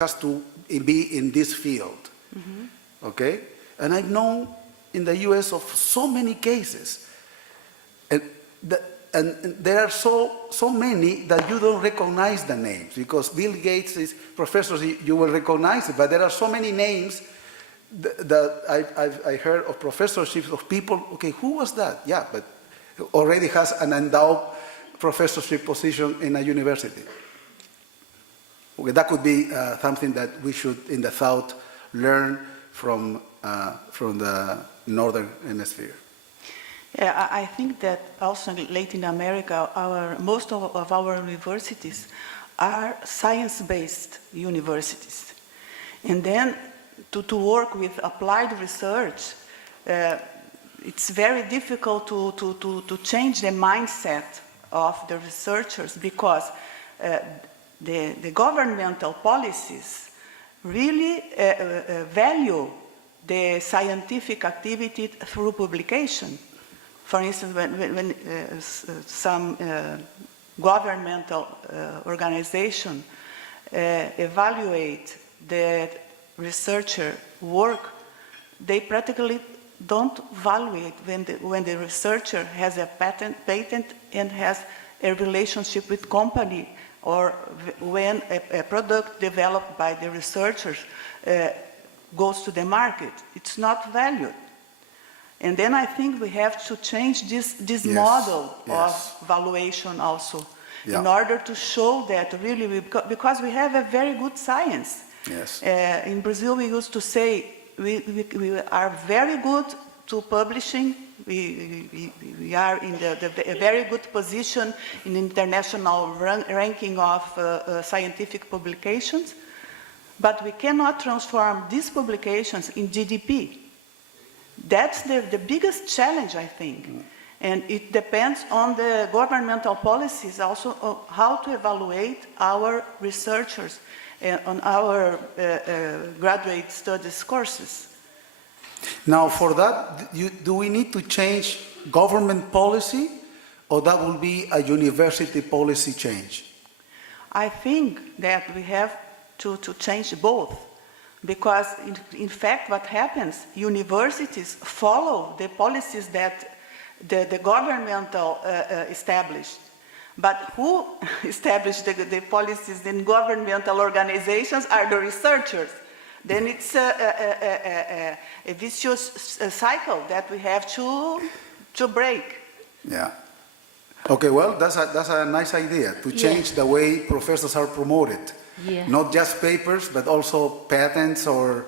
has to be in this field, okay? And I know in the US of so many cases, and there are so many that you don't recognize the names, because Bill Gates is professors, you will recognize it, but there are so many names that I heard of professorships of people, okay, who was that? Yeah, but already has an endowed professorship position in a university. Okay, that could be something that we should, in the South, learn from the Northern Hemisphere. Yeah, I think that also in Latin America, most of our universities are science-based universities. And then to work with applied research, it's very difficult to change the mindset of the researchers, because the governmental policies really value the scientific activity through publication. For instance, when some governmental organization evaluate the researcher work, they practically don't value it when the researcher has a patent and has a relationship with company, or when a product developed by the researchers goes to the market. It's not valued. And then I think we have to change this model of valuation also, in order to show that really, because we have a very good science. Yes. In Brazil, we used to say we are very good to publishing. We are in a very good position in international ranking of scientific publications, but we cannot transform these publications in GDP. That's the biggest challenge, I think. And it depends on the governmental policies also on how to evaluate our researchers on our graduate studies courses. Now, for that, do we need to change government policy, or that will be a university policy change? I think that we have to change both. Because, in fact, what happens, universities follow the policies that the governmental established. But who established the policies in governmental organizations are the researchers. Then it's a vicious cycle that we have to break. Yeah. Okay, well, that's a nice idea, to change the way professors are promoted. Yeah. Not just papers, but also patents or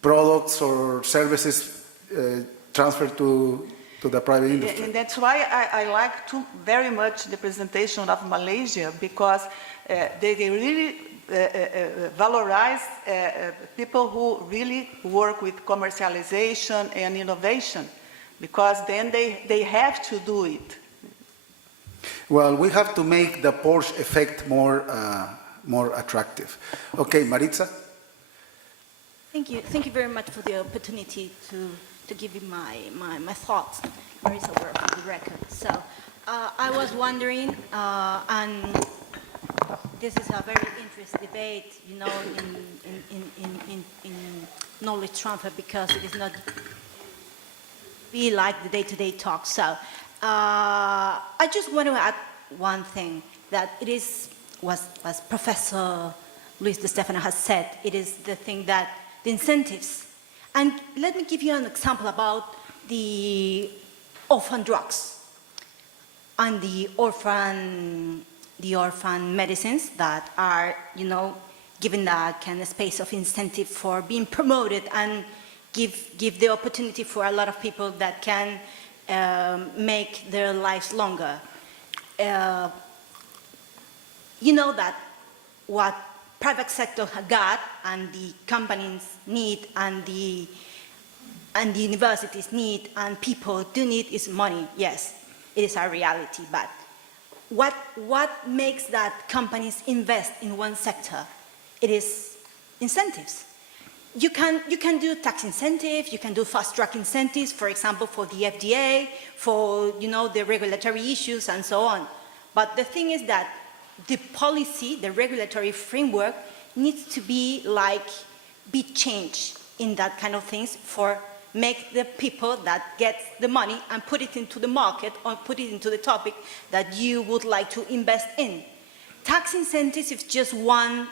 products or services transferred to the private industry. And that's why I like very much the presentation of Malaysia, because they really valorize people who really work with commercialization and innovation, because then they have to do it. Well, we have to make the Porsche effect more attractive. Okay, Maritza? Thank you. Thank you very much for the opportunity to give you my thoughts. Maritza Ware for the record. So I was wondering, and this is a very interesting debate, you know, in knowledge transfer, because it is not be like the day-to-day talk. So I just want to add one thing, that it is, as Professor Luis de Stefano has said, it is the thing that the incentives. And let me give you an example about the orphan drugs and the orphan medicines that are, you know, given that kind of space of incentive for being promoted and give the opportunity for a lot of people that can make their lives longer. You know that what private sector got and the companies need and the universities need and people do need is money. Yes, it is a reality, but what makes that companies invest in one sector? It is incentives. You can do tax incentives, you can do fast track incentives, for example, for the FDA, for, you know, the regulatory issues and so on. But the thing is that the policy, the regulatory framework, needs to be changed in that kind of things for make the people that get the money and put it into the market or put it into the topic that you would like to invest in. Tax incentives is just one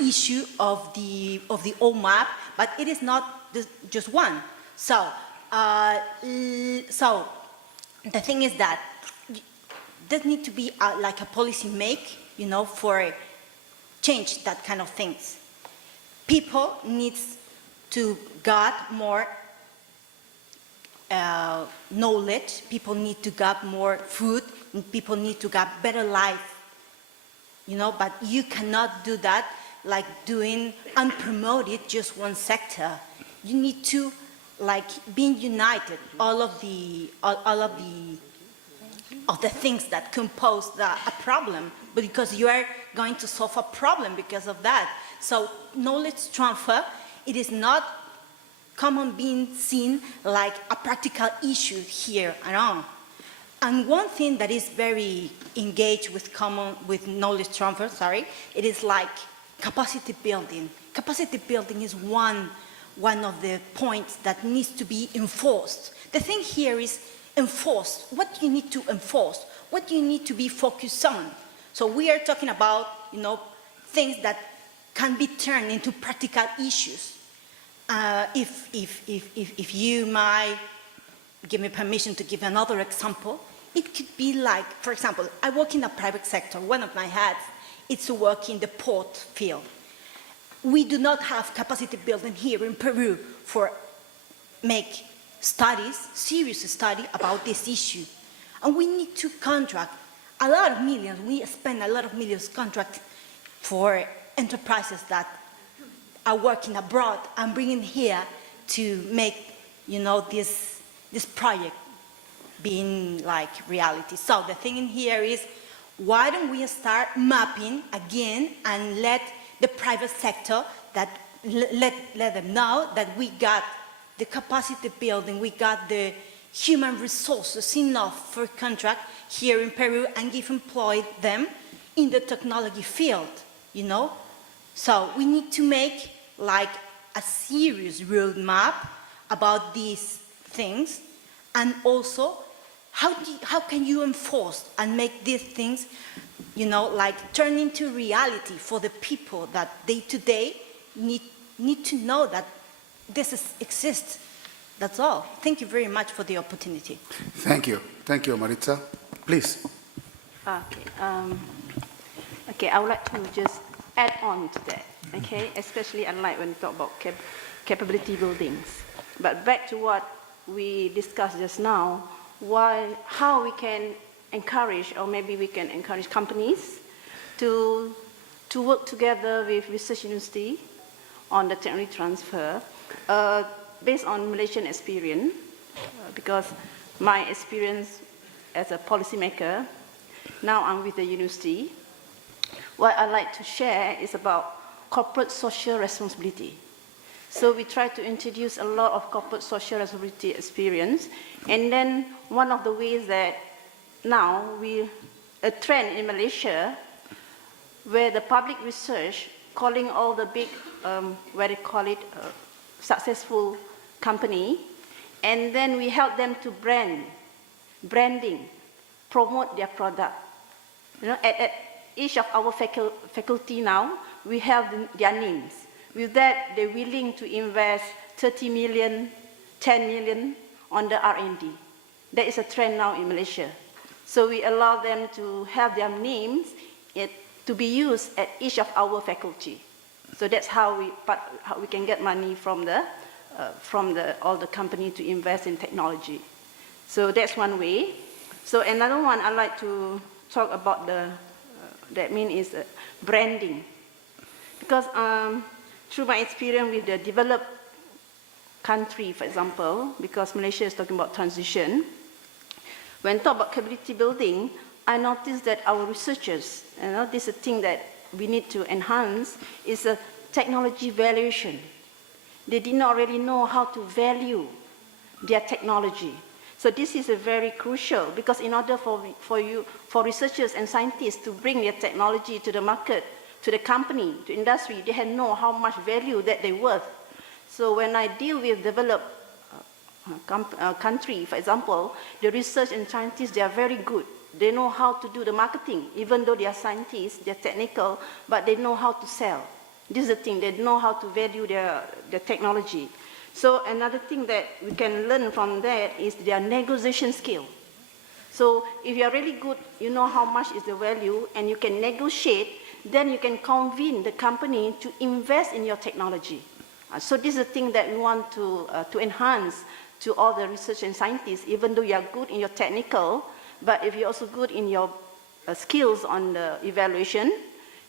issue of the old map, but it is not just one. So the thing is that there need to be like a policy make, for change that kind of things. People needs to get more knowledge, people need to get more food, and people need to get better life, but you cannot do that like doing unpromoted just one sector. You need to being united, all of the things that compose a problem, but because you are going to solve a problem because of that. So knowledge transfer, it is not common being seen like a practical issue here at all. And one thing that is very engaged with knowledge transfer, it is like capacity building. Capacity building is one of the points that needs to be enforced. The thing here is enforce. What do you need to enforce? What do you need to be focused on? So we are talking about, things that can be turned into practical issues. If you might give me permission to give another example, it could be like, for example, I work in the private sector. One of my hats is to work in the port field. We do not have capacity building here in Peru for make studies, serious study about this issue. And we need to contract a lot of millions. We spend a lot of millions contract for enterprises that are working abroad and bringing here to make, this project being like reality. So the thing in here is, why don't we start mapping again and let the private sector let them know that we got the capacity building, we got the human resources enough for contract here in Peru and employ them in the technology field, So we need to make like a serious roadmap about these things, and also how can you enforce and make these things, turn into reality for the people that day to day need to know that this exists. That's all. Thank you very much for the opportunity. Thank you, Maritza. Please. Okay, I would like to just add on to that. Okay, especially unlike when we talk about capability buildings. But back to what we discussed just now, how we can encourage, or maybe we can encourage companies to work together with research university on the technology transfer, based on Malaysian experience, because my experience as a policymaker, now I'm with the university. What I'd like to share is about corporate social responsibility. So we try to introduce a lot of corporate social responsibility experience, and then one of the ways that now a trend in Malaysia where the public research calling all the big, successful company, and then we help them to branding, promote their product. At each of our faculty now, we have their names. With that, they're willing to invest 30 million, 10 million on the R&D. That is a trend now in Malaysia. So we allow them to have their names to be used at each of our faculty. So that's how we can get money from all the company to invest in technology. So that's one way. So another one I'd like to talk about is branding. Because through my experience with the developed country, for example, because Malaysia is talking about transition, when talk about capability building, I noticed that our researchers, this is a thing that we need to enhance, is a technology valuation. They did not really know how to value their technology. So this is a very crucial, because in order for researchers and scientists to bring their technology to the market to the company, to industry, they know how much value that they're worth. So when I deal with developed country, for example, the research and scientists, they are very good. They know how to do the marketing, even though they are scientists, they're technical, but they know how to sell. This is the thing, they know how to value their technology. So another thing that we can learn from that is their negotiation skill. So if you're really good, you know how much is the value, and you can negotiate, then you can convince the company to invest in your technology. So this is the thing that we want to enhance to all the research and scientists, even though you are good in your technical, but if you're also good in your skills on the evaluation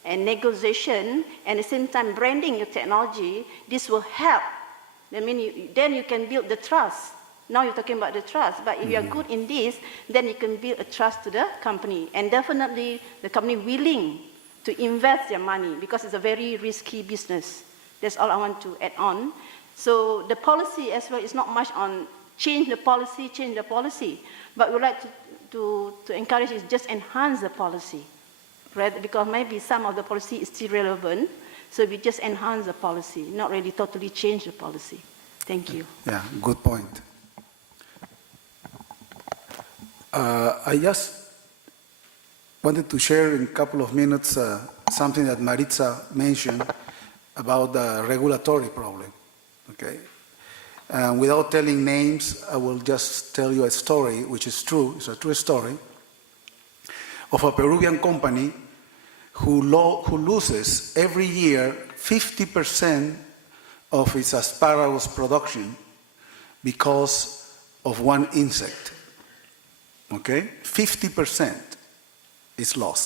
and negotiation, and at the same time branding your technology, this will help. I mean, then you can build the trust. Now you're talking about the trust, but if you're good in this, then you can build a trust to the company. And definitely the company willing to invest their money because it's a very risky business. That's all I want to add on. So the policy as well is not much on change the policy, but we would like to encourage is just enhance the policy, right? Because maybe some of the policy is still relevant, so we just enhance the policy, not really totally change the policy. Thank you. Yeah, good point. I just wanted to share in a couple of minutes something that Maritza mentioned about the regulatory problem, okay? Without telling names, I will just tell you a story, which is true, it's a true story, of a Peruvian company who loses every year 50% of its asparagus production because of one insect, okay? 50% is lost.